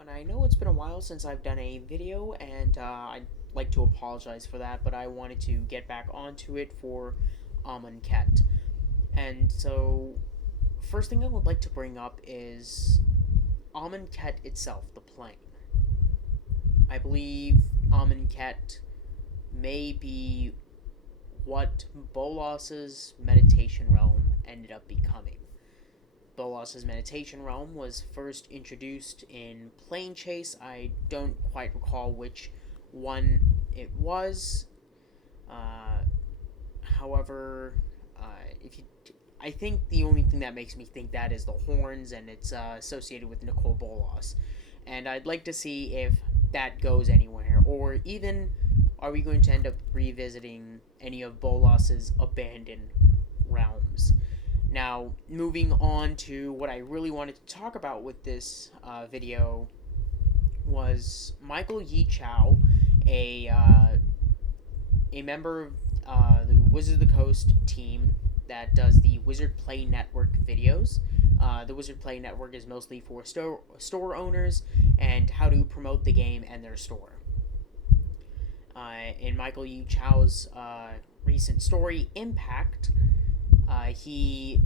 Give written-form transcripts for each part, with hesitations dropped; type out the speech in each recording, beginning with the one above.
And I know it's been a while since I've done a video, and I'd like to apologize for that, but I wanted to get back onto it for Amonkhet. And so, first thing I would like to bring up is Amonkhet itself, the plane. I believe Amonkhet may be what Bolas's meditation realm ended up becoming. Bolas's meditation realm was first introduced in Plane Chase. I don't quite recall which one it was. Uh, however, if you, I think the only thing that makes me think that is the horns, and it's associated with Nicole Bolas. And I'd like to see if that goes anywhere, or even are we going to end up revisiting any of Bolas's abandoned realms? Now, moving on to what I really wanted to talk about with this video was Michael Yichao, a member of the Wizard of the Coast team that does the Wizard Play Network videos. The Wizard Play Network is mostly for store owners and how to promote the game and their store. In Michael Yichao's recent story, Impact, he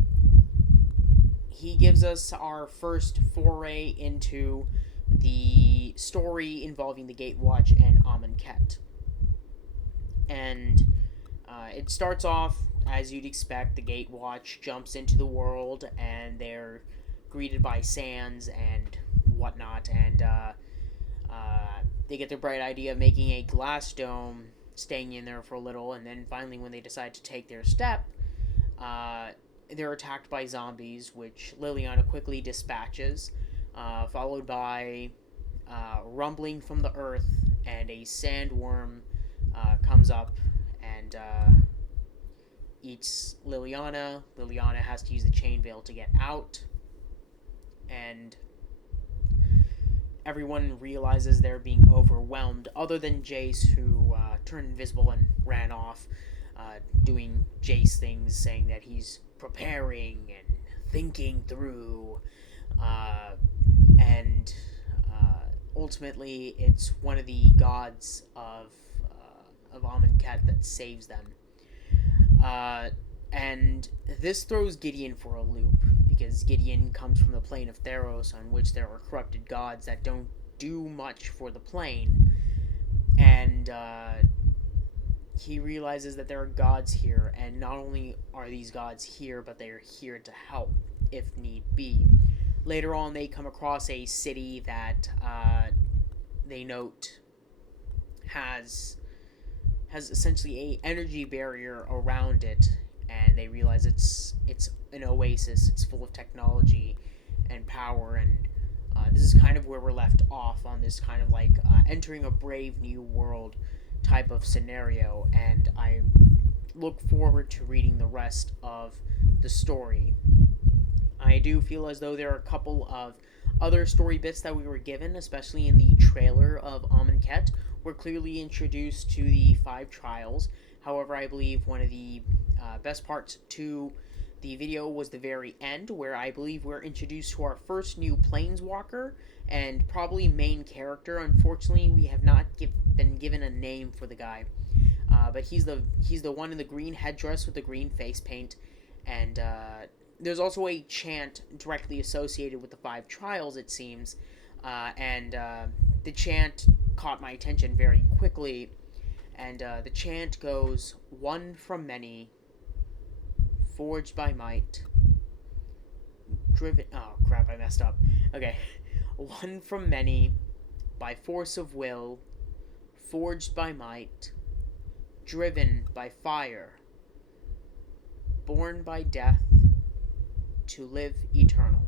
gives us our first foray into the story involving the Gatewatch and Amonkhet. And it starts off as you'd expect. The Gatewatch jumps into the world, and they're greeted by sands and whatnot, and they get their bright idea of making a glass dome, staying in there for a little, and then finally, when they decide to take their step, they're attacked by zombies, which Liliana quickly dispatches, followed by rumbling from the earth, and a sandworm comes up and eats Liliana. Liliana has to use the chain veil to get out, and everyone realizes they're being overwhelmed, other than Jace, who turned invisible and ran off, doing Jace things, saying that he's preparing and thinking through, and ultimately it's one of the gods of Amonkhet that saves them. And this throws Gideon for a loop, because Gideon comes from the plane of Theros, on which there are corrupted gods that don't do much for the plane, and he realizes that there are gods here, and not only are these gods here, but they are here to help if need be. Later on, they come across a city that they note has essentially a energy barrier around it, and they realize it's an oasis. It's full of technology and power, and this is kind of where we're left off on this kind of like entering a brave new world type of scenario, and I look forward to reading the rest of the story. I do feel as though there are a couple of other story bits that we were given, especially in the trailer of Amonkhet. We're clearly introduced to the 5 trials. However, I believe one of the best parts to the video was the very end, where I believe we're introduced to our first new Planeswalker and probably main character. Unfortunately, we have not been given a name for the guy, but he's the one in the green headdress with the green face paint, and there's also a chant directly associated with the 5 trials, it seems, and the chant caught my attention very quickly, and the chant goes, "One from many, forged by might, driven..." Oh, crap, I messed up. Okay. "One from many, by force of will, forged by might, driven by fire, born by death, to live eternal."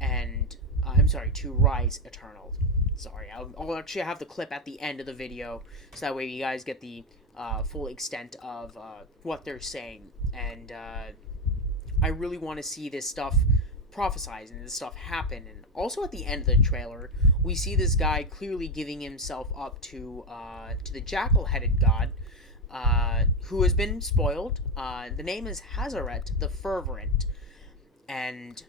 And, I'm sorry, to rise eternal. Sorry, I'll actually have the clip at the end of the video, so that way you guys get the full extent of what they're saying. And I really want to see this stuff prophesized and this stuff happen. And also at the end of the trailer, we see this guy clearly giving himself up to the jackal-headed god, who has been spoiled. The name is Hazaret the Fervent, and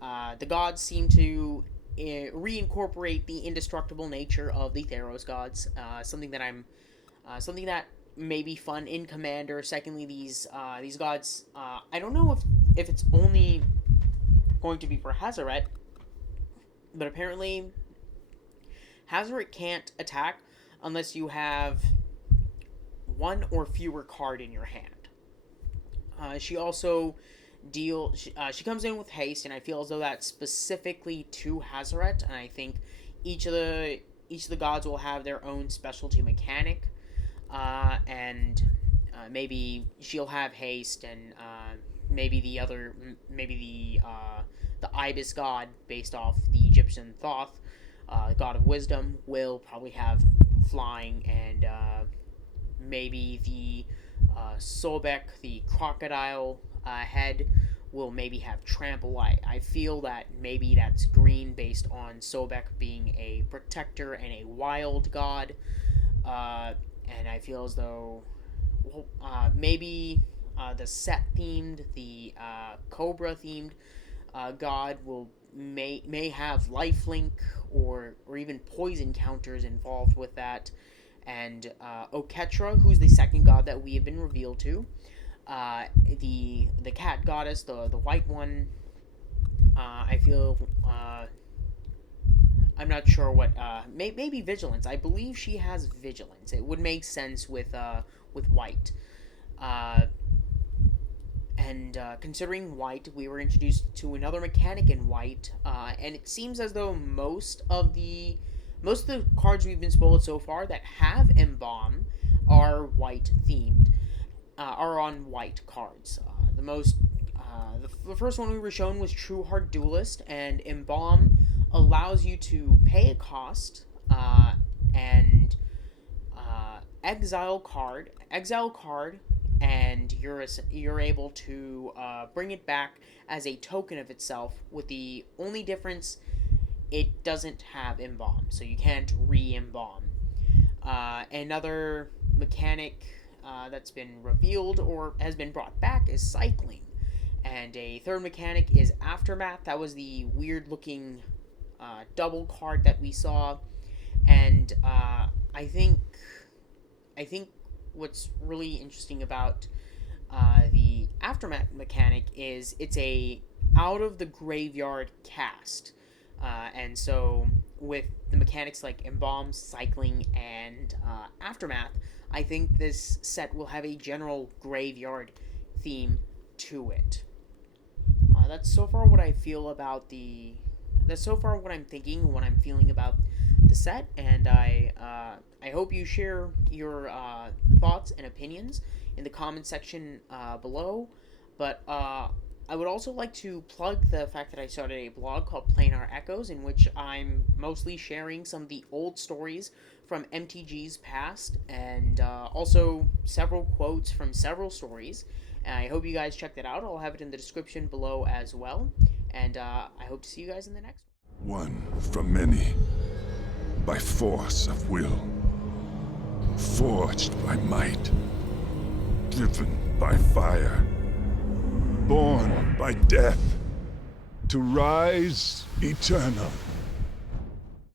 the gods seem to reincorporate the indestructible nature of the Theros gods. Something that may be fun in Commander. Secondly, these gods. I don't know if it's only going to be for Hazaret, but apparently Hazaret can't attack unless you have one or fewer card in your hand. She also she comes in with haste, and I feel as though that's specifically to Hazaret, and I think each of the gods will have their own specialty mechanic, and maybe she'll have haste, and maybe the Ibis god, based off the Egyptian Thoth, god of wisdom, will probably have flying, and maybe the Sobek, the crocodile head, will maybe have trample. I feel that maybe that's green based on Sobek being a protector and a wild god. And I feel as though maybe the Set themed, the Cobra themed god may have lifelink or even poison counters involved with that. And Oketra, who's the second god that we have been revealed to, the cat goddess, the white one. I feel I'm not sure what. Maybe vigilance. I believe she has vigilance. It would make sense with white. And considering white, we were introduced to another mechanic in white, and it seems as though most of the cards we've been spoiled so far that have Embalm are white themed, are on white cards. The first one we were shown was True Heart Duelist, and Embalm allows you to pay a cost and exile card, and you're able to bring it back as a token of itself. With the only difference, it doesn't have Embalm, so you can't re-embalm. Another mechanic that's been revealed or has been brought back is cycling. And a third mechanic is Aftermath. That was the weird-looking double card that we saw. And I think what's really interesting about the Aftermath mechanic is it's a out-of-the-graveyard cast. And so with the mechanics like Embalm, Cycling, and Aftermath, I think this set will have a general graveyard theme to it. That's so far what I feel about that's so far what I'm thinking and what I'm feeling about the set, and I hope you share your thoughts and opinions in the comment section below. But I would also like to plug the fact that I started a blog called Planar Echoes, in which I'm mostly sharing some of the old stories from MTG's past, and also several quotes from several stories. And I hope you guys check that out. I'll have it in the description below as well. And I hope to see you guys in the next one. One from many, by force of will, forged by might, driven by fire, born by death, to rise eternal.